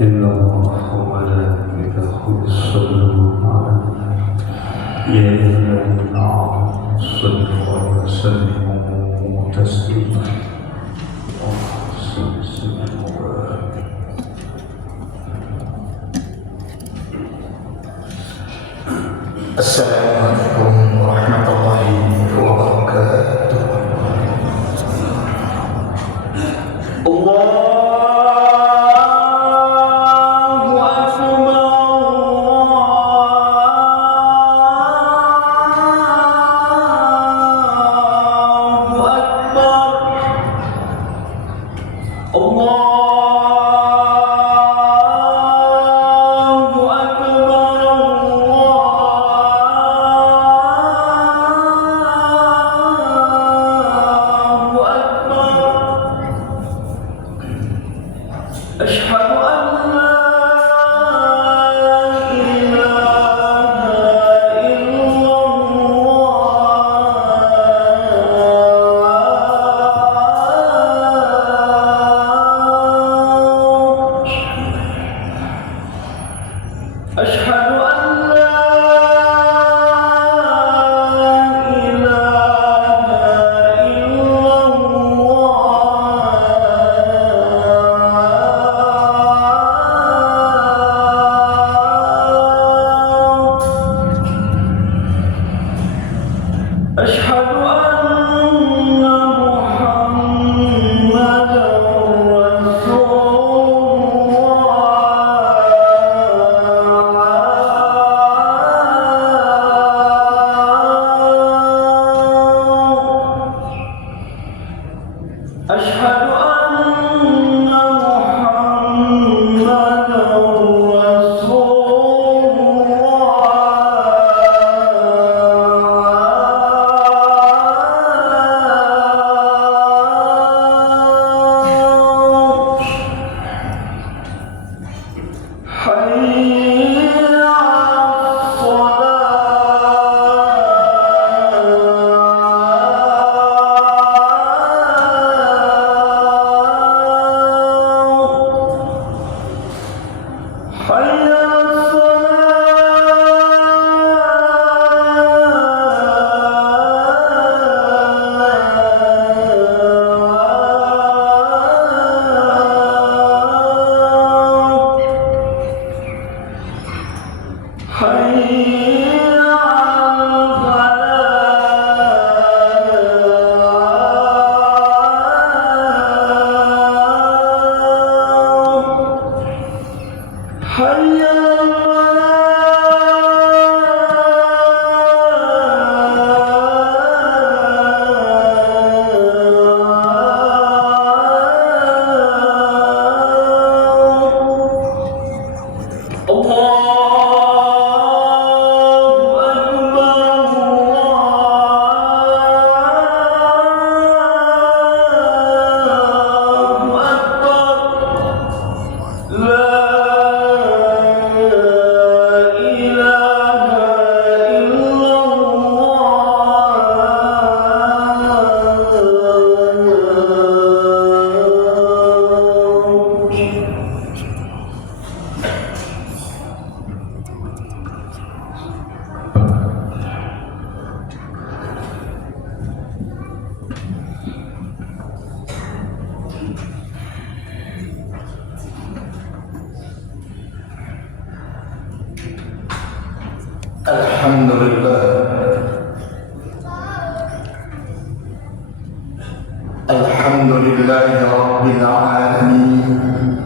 إن الله وملائكته يصلون على النبي يا أيها الذين آمنوا صلوا وسلموا تسليما السلام عليكم ورحمة الله وبركاته. Alhamdulillah Rabbil Alamin,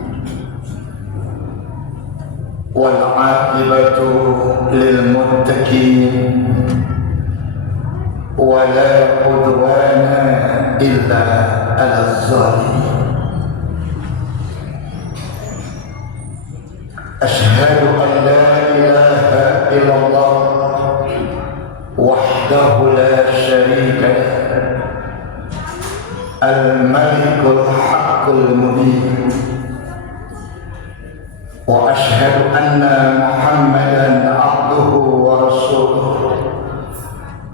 wal aqibatu lil muttaqin, wa la udwana illa ala zalimin. Ashhadu an la ilaha illallah wahdahu la sharika lah, al-malikul haqqul mubin, wa ashhadu anna Muhammadan abduhu wa rasuluh,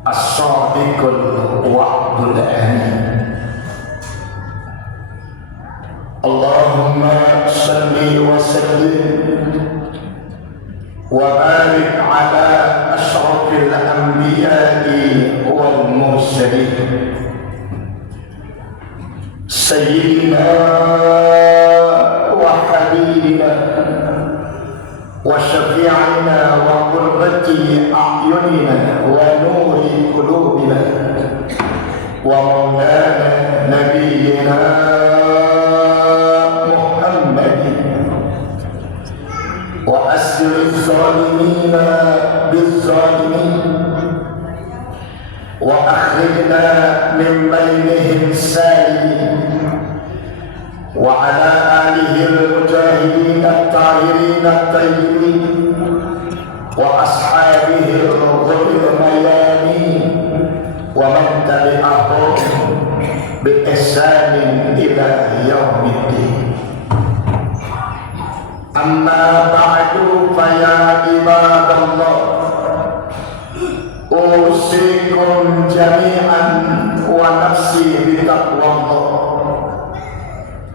as-sadiqul wa'dul amin. Allahumma صل وسلم وبارك على أشرف الأنبياء والمرسلين سيدنا وحبيبنا وشفيعنا وقرة أعيننا ونور قلوبنا ومولانا نبينا محمد وأسر الظالمين بالظالمين وأخرجنا من بينهم سالمين وعلى آله المجاهدين الطاهرين الطيبين وأصحابه الغر الميامين ومن تبعهم بإحسان إلى يوم الدين. أما بعد فيا عباد الله أوصيكم جميعا ونفسي بتقوى الله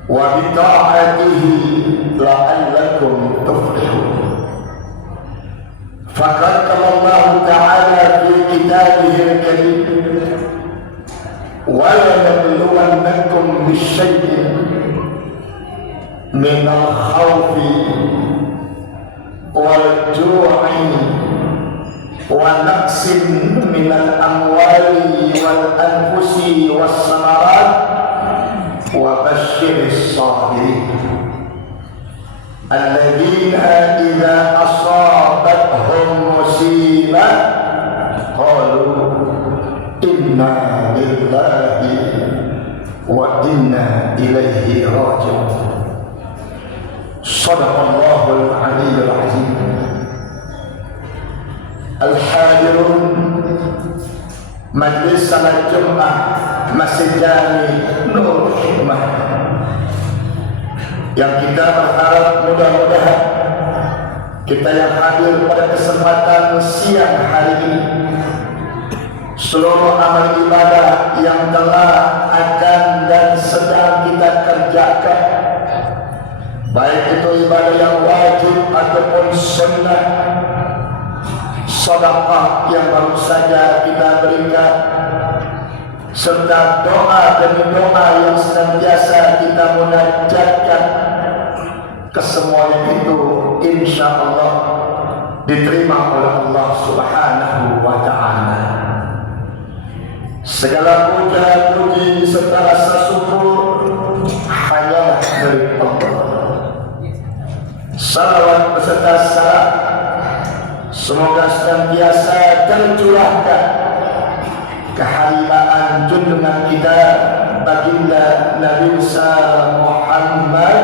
وبطاعته لعلكم تفلحون. فقد قال الله تعالى في كتابه الكريم ولنبلونكم بشيء من الخوف والجوع ونقص من الأموال والأنفس والثمرات وبشر الصابرين الذين إذا أصابتهم مصيبة قالوا إنا لله وإنا إليه راجعون. صدق الله العلي العظيم. الحاضرون Majlis Salat Jumat Masjid Jami Nur Hikmah yang kita berharap mudah-mudahan kita yang hadir pada kesempatan siang hari ini seluruh amal ibadah yang telah akan dan sedang kita kerjakan, baik itu ibadah yang wajib ataupun sunnah, sedekah yang baru saja kita berikan, serta doa demi doa yang senantiasa kita munajatkan, kesemuanya itu insya Allah diterima oleh Allah Subhanahu wa Ta'ala. Segala puja puji serta rasa syukur hanya dari Allah. Salawat beserta salam semoga senantiasa tercurahkan kehadiran junjungan kita baginda Nabi Muhammad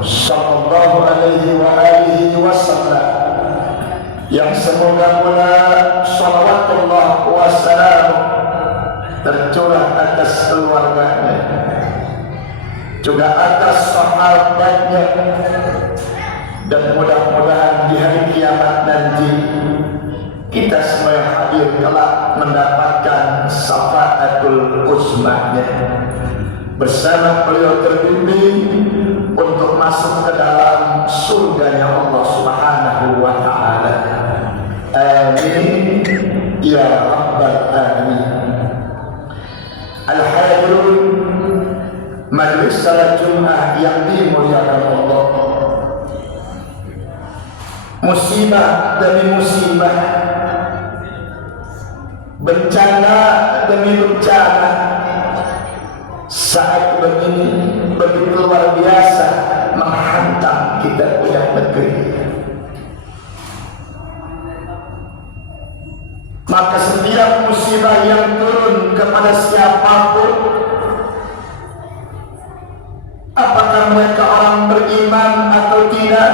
sallallahu alaihi wasallam, yang semoga pula salawatullah wassalam tercurah atas keluarganya, juga atas sahabatnya, dan mudah-mudahan di hari kiamat nanti kita semua yang hadir kelak mendapatkan syafaatul uzmanya bersama beliau terbimbing untuk masuk ke dalam surganya Allah Subhanahu wa Ta'ala. Amin ya rabbal alamin. Al-hadirun majlis salat Jumat yang dimuliakan Allah, musibah demi musibah, bencana demi bencana saat begini begitu luar biasa menghantam kita punya negeri. Maka setiap musibah yang turun kepada siapapun, apakah mereka orang beriman atau tidak,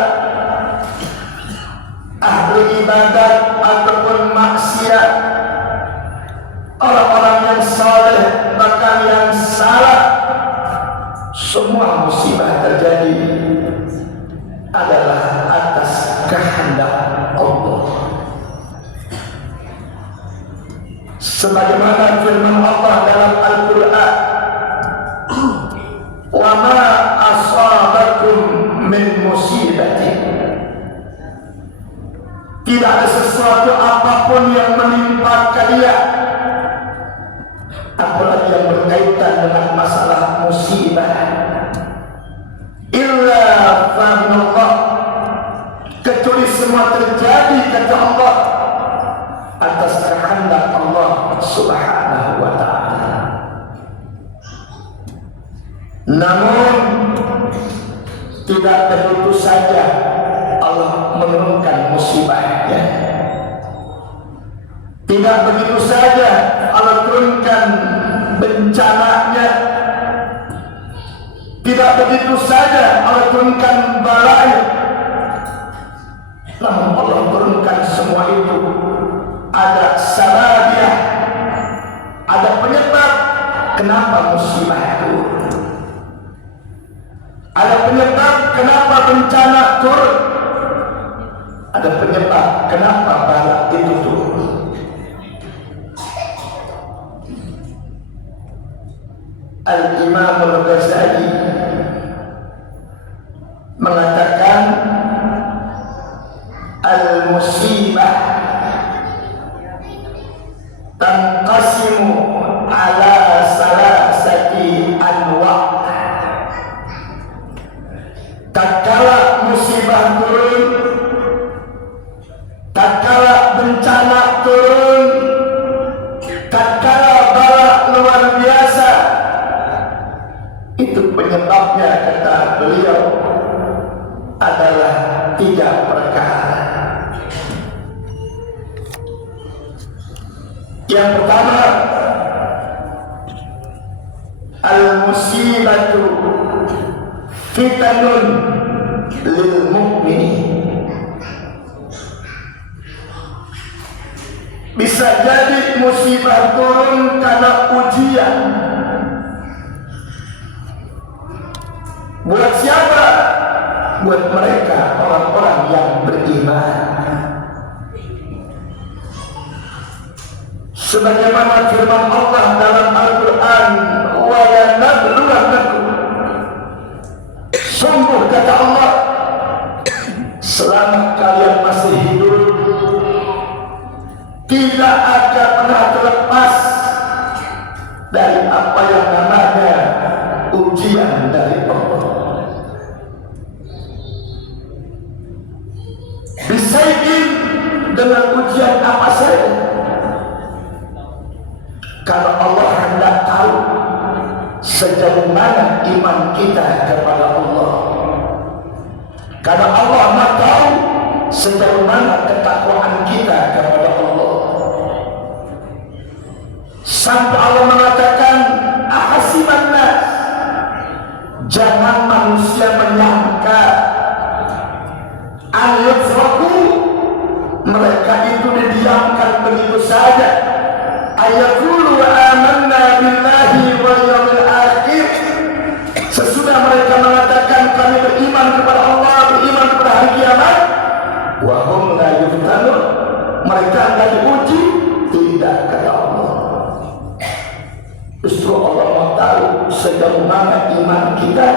ahli ibadat ataupun maksiat, orang-orang yang saleh bahkan yang salah, semua musibah terjadi adalah atas kehendak Allah. Sebagaimana firman Allah dalam Al-Quran, wa ma asabakum sesuatu apapun yang menimpa kalian, apalagi yang berkaitan dengan masalah musibah, illa fa'minallah, kecuali semua terjadi kata Allah atas kehendak Allah Subhanahu wa ta'ala. Namun tidak begitu saja Allah menurunkan musibahnya. Tidak begitu saja Allah turunkan bencananya. Tidak begitu saja Allah turunkan balanya. Namun Allah turunkan semua itu ada sababnya, ada penyebab kenapa musibah itu, ada penyebab kenapa bencana turun, ada penyebab kenapa bala itu turun. Al-Imam Al-Ghazali mengatakan al-musibah tanqasimu ala salasati anwa'. Tatkala musibah turun, tatkala bencana turun, tatkala bala luar biasa, itu penyebabnya kata beliau adalah 3 perkara. Yang pertama, al-musibatu fitanun lil mu'min. Bisa jadi musibah turun karena ujian. Buat siapa? Buat mereka orang-orang yang beriman. Sebagaimana firman Allah dalam Al-Quran, wa lanabluwannakum, sungguh kata Allah, selama kalian masih hidup tidak akan pernah terlepas dari apa yang namanya ujian dari Allah. Disaikin dengan ujian apa saja, kalau Allah hendak tahu sejauh mana iman kita kepada Allah, karena Allah mau tahu sejauh mana ketakwaan kita kepada Allah. Sampai Allah mengatakan ahasiban nas, jangan manusia menyangka al-yusraku, mereka itu didiamkan begitu saja. Ayaqulu amanna billahi wal yawmil akhir, sesudah mereka mengatakan kami beriman kepada Allah, beriman kepada hari kiamat, wa hum la yuftanun, mereka akan diuji, tidak kata Allah. Justru Allah mau tahu sejauh mana iman kita,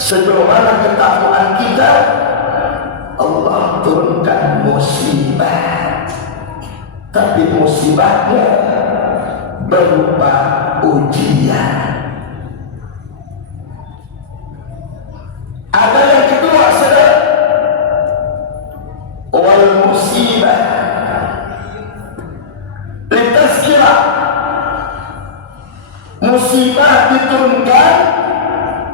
sejauh mana ketakwaan kita. Allah turunkan musibah, tapi musibahnya berupa ujian. Ada yang kedua, saudara, wal musibah litazkirah, musibah diturunkan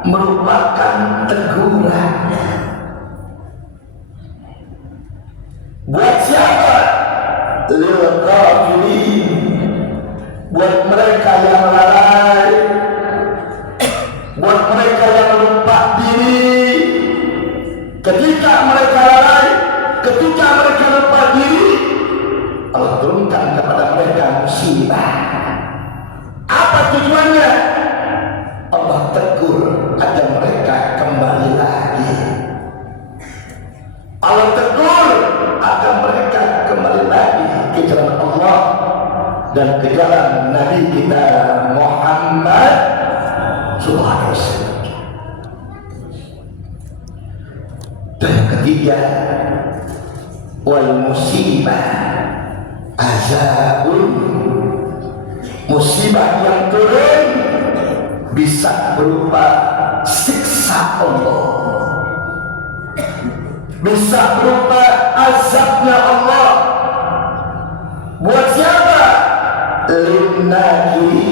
merupakan teguran. Buat siapa? Lil ghafilin, buat mereka yang lalai, buat mereka yang lupa diri. Ketika mereka lalai, ketika mereka lupa diri, Allah turunkan kepada mereka musibah. Apa tujuannya? Allah tegur agar mereka kembali lagi. Allah tegur agar mereka kembali lagi ke jalan Allah dan ke jalan Nabi kita Muhammad SAW. Dan yang ketiga, wal musibah azabun. Musibah yang turun bisa berupa siksa Allah, bisa berupa azabnya Allah. Buat siapa? Linnaki,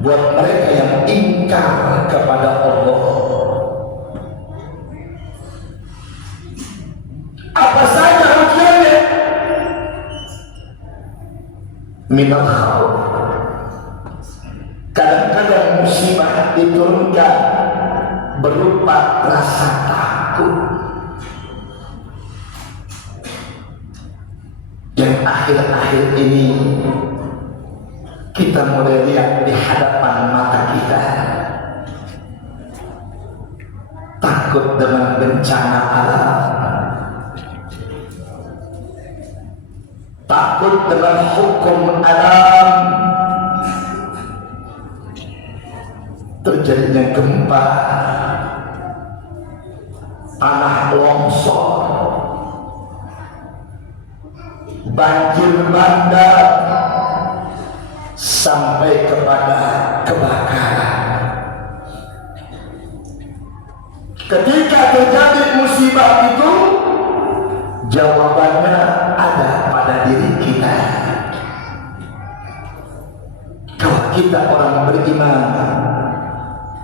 buat mereka yang ingkar kepada Allah. Apa saja ujiannya? Minal khawf. Kadang-kadang musibah diturunkan berupa rasa takut, yang akhir-akhir ini kita mulai lihat di hadapan mata kita. Takut dengan bencana alam, takut dengan hukum alam, terjadinya gempa, tanah longsor, banjir bandang, sampai kepada kebakaran. Ketika terjadi musibah itu, jawabannya ada pada diri kita. Kalau kita orang beriman,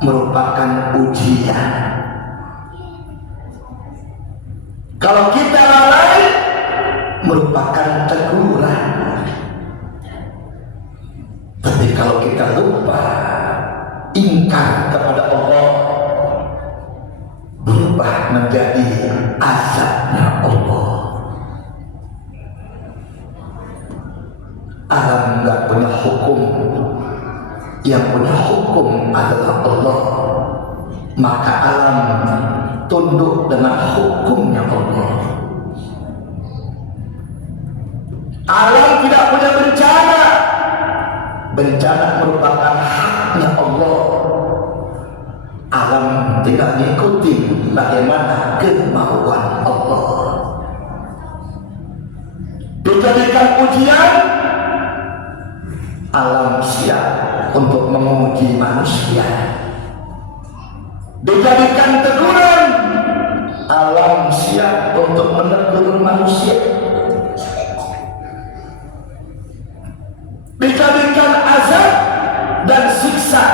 merupakan ujian. Kalau kita lalai, merupakan teguran. Tapi kalau kita lupa, ingkar kepada Allah, berubah menjadi azabnya Allah. Alam gak punya hukum, yang punya hukum adalah Allah. Maka alam tunduk dengan hukumnya Allah. Alam tidak punya bencana. Bencana merupakan haknya Allah. Alam tidak mengikuti bagaimana kemauan Allah. Dijadikan ujian, alam siap untuk menguji manusia. Dijadikan teguran, alam siap untuk menegur manusia. Dijadikan azab dan siksa,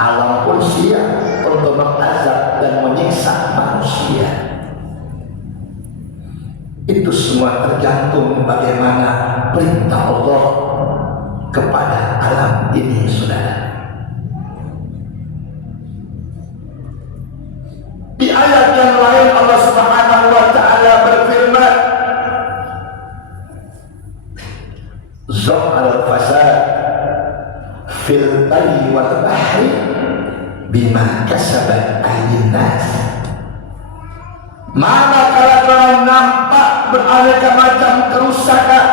alam pun siap untuk mengazab dan menyiksa manusia. Itu semua tergantung bagaimana perintah Allah kepada alam ini, saudara. Di ayat yang lain Allah Subhanahu wa taala berfirman, Zahara fasad fil barri wal bahri bima kasabat aydin nas. Manakala telah nampak beraneka macam kerusakan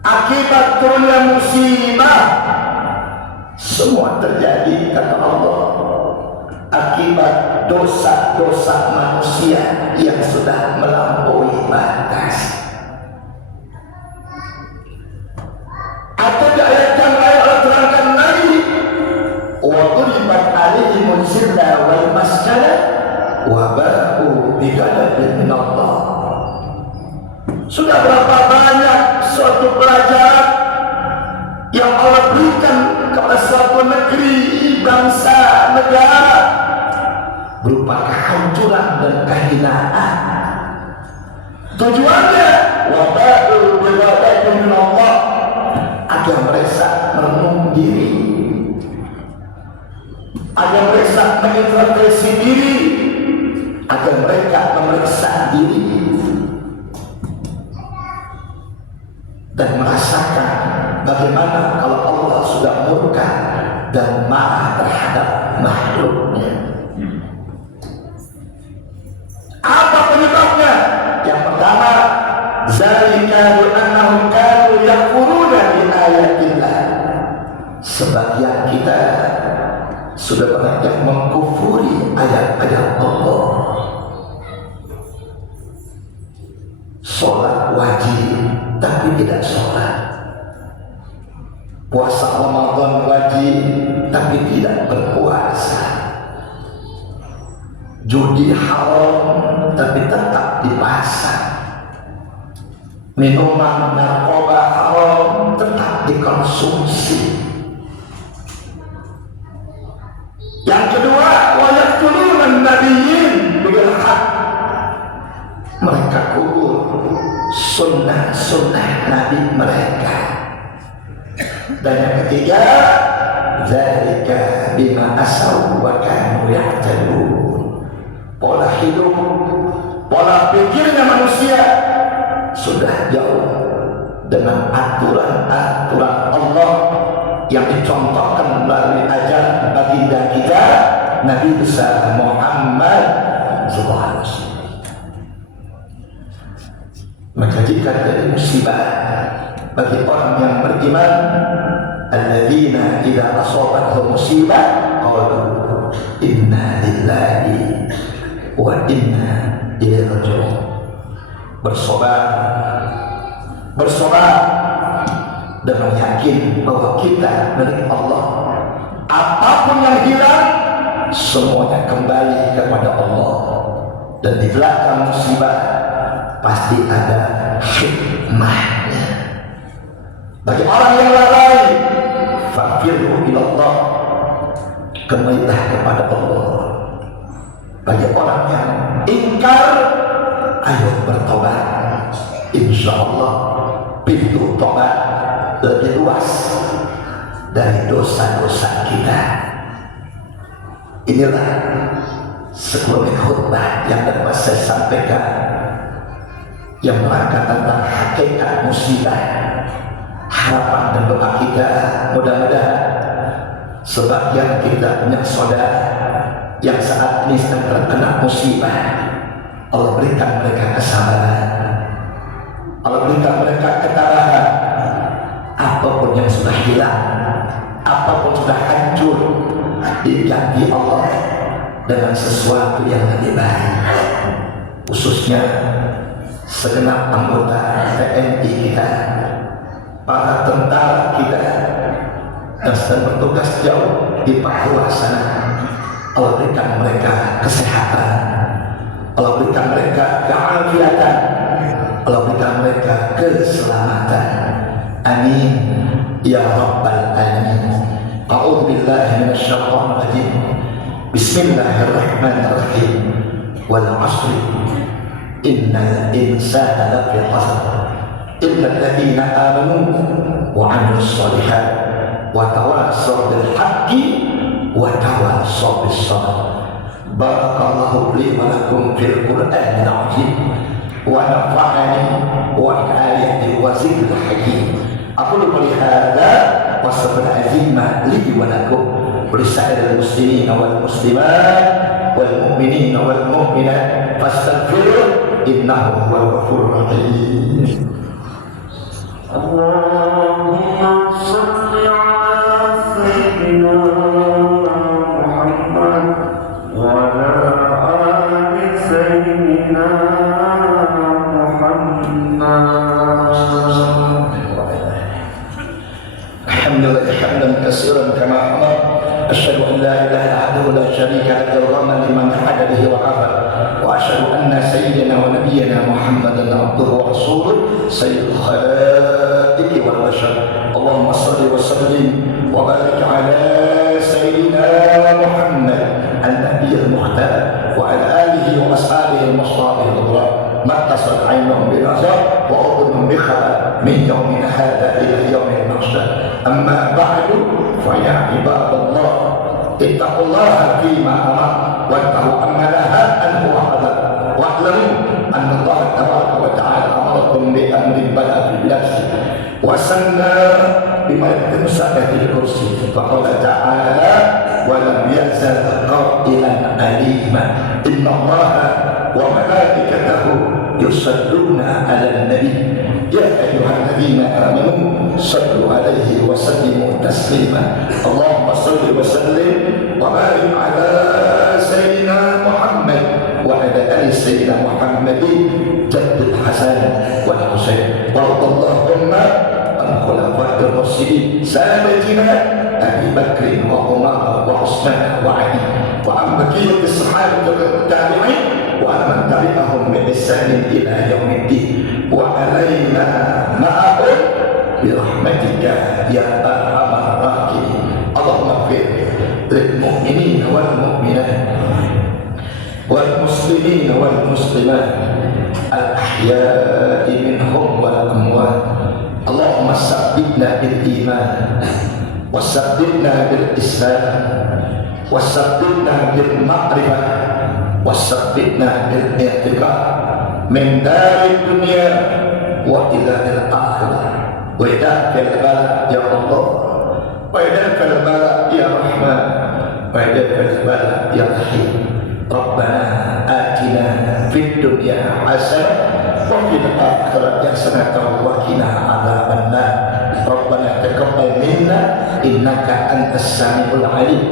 akibat turunnya musibah, semua terjadi kata Allah akibat dosa-dosa manusia yang sudah melampaui batas. Atau di ayat yang lain Allah terangkan lagi, wa duribat alaihimul zillah wal maskana wa ba'u bighadabin min Allah. Sudah berapa banyak suatu pelajaran yang Allah berikan kepada suatu negeri, bangsa, negara, berupa kehancuran dan kehinaan. Tujuannya wa ba'u bighadabin min Allah, agar mereka merenung diri, agar mereka mengintrospeksi diri, agar mereka memeriksa diri dan merasakan bagaimana kalau Allah sudah murka dan marah terhadap makhluknya. Apa penyebabnya? Yang pertama, zalika li'annahum kanu yakfuruna bi ayatillah. Sebagian kita sudah banyak mengkufuri ayat-ayat Allah. Puasa Ramadan wajib tapi tidak berpuasa. Judi haram tapi tetap dipasang. Minuman narkoba haram tetap dikonsumsi. Yang kedua, wa yaqtuluna an-nabiyyin bil haqq. Mereka kubur sunnah-sunnah Nabi mereka. Dan yang ketiga, dzalika bima asaw wa kanu ya'tadun. Pola hidup, pola pikirnya manusia sudah jauh dengan aturan-aturan Allah yang dicontohkan melalui ajaran baginda kita Nabi besar Muhammad SAW. Maka jika terjadi musibah bagi orang yang beriman, alladzina idza asabatuhum musibah qalu inna lillahi wa inna ilaihi raji'un. Bersobar dengan yakin bahwa kita milik Allah. Apapun yang hilang semuanya kembali kepada Allah. Dan di belakang musibah pasti ada hikmahnya. Bagi orang yang lalai, fa'firru ilallah, kembalilah kepada Allah. Bagi orang yang ingkar, ayo bertobat. Insya Allah pintu tobat lebih luas dari dosa-dosa kita. Inilah sekelumit khutbah yang dapat saya sampaikan yang merangka tentang hakikat musibah. Harapan dan doa kita mudah-mudahan sebagian kita punya saudara yang saat ini sedang terkena musibah, Allah berikan mereka kesabaran, Allah berikan mereka ketabahan. Apapun yang sudah hilang, apapun sudah hancur, diganti Allah dengan sesuatu yang lebih baik. Khususnya segenap anggota TNI kita, para tentara kita yang sedang bertugas jauh di Papua sana, Allah berikan mereka kesehatan, Allah berikan mereka keafiatan, Allah berikan mereka keselamatan. Amin ya rabbal alamin. A'udzu billahi minasy syaithanir rajim. Bismillahirrahmanirrahim. Wal 'ashri innal insana lafi khusr illa alladziina aamanu wa 'amilus shalihaat wa tawassaw bil haqqi wa tawassaw bis sabr. Barakallahu li wa lakum fil Qur'anil 'azim wa nafa'ani wa ayati wa zikril hakim. Aku qouli hadza wa sabra azima li wa lakum wa lisa'iril muslimin wal muslimat wal mu'minin wal mu'minat fastaghfiruh innahu huwal ghafurur rahim. Allahumma shalli ala sayyidina Muhammad wa ala ali sayyidina Muhammad. Alhamdulillah hamdan katsiran kama amar. Asyhadu an la ilaha illallah la syarika lahu wa liman hada bihi wa kafar. Wa asyhadu anna sayyidina wa nabiyyana Muhammadan abduhu wa rasuluh sayyidul khalaiqi wal bashar. Allahumma shalli wa sallim wa barik ala sayyidina Muhammad an-nabiyyil muhtar wa ala alihi wa ashabihi al-mustafa al-abrar. Mattasat 'ainun bil azab wa udhunun bi khabar min yawmin hadha ila yawmil mahsyar. Amma ba'du fa ya ibadallah ittaqullaha fima amar wa tahu amma laha an huwa adab wa'lamu anna Allah tabaraka wa ta'ala amarakum bi amrin bada fi nafsi wa sanna bima yatamsaka bil kursi fa qala ta'ala wa lam yazal qailan alima inna Allah wa malaikatahu yusalluna 'alan nabi ya ayyuhalladzina amanu sallu 'alaihi wa sallimu taslima. Allahumma shalli wa sallim wa barik 'ala sayyidina Muhammad wa 'ala ali sayyidina Muhammadin jaddul Hasan wal Husain wa radallahu an khulafa'ir الراشدين سادتنا أبي بكر وعمر وعثمان وعلي وعن بقية الصحابة والتابعين وعن من تبعهم بإحسان إلى يوم الدين وعلينا معهم برحمتك يا أرحم الراحمين. اللهم اغفر للمؤمنين والمؤمنات والمسلمين والمسلمات الأحياء منهم والأموات. اللهم ثبتنا بالإيمان وثبتنا بالإسلام وثبتنا بالمعرفة وثبتنا بالاعتقاد من دار الدنيا وإلى الآخرة. وإذاك البلاء يا الله وإذاك البلاء يا رحمن وإذاك البلاء يا رحيم. ربنا آتنا في الدنيا حسنة وفي الآخرة حسنة وقنا عذاب النار. ربنا تقبل منا إنك أنت السميع العليم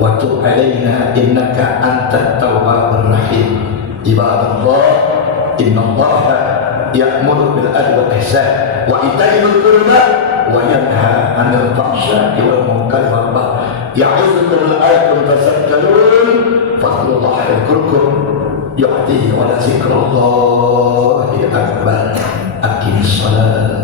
وتب علينا إنك أنت التواب الرحيم. عباد الله إن الله يأمر بالعدل والإحسان وإيتاء ذي القربى وينهى عن الفحشاء والمنكر والبغي يعظكم لعلكم تذكرون. فاذكروا الله يذكركم يعطيه ولذكر الله أكبر. أقم الصلاة.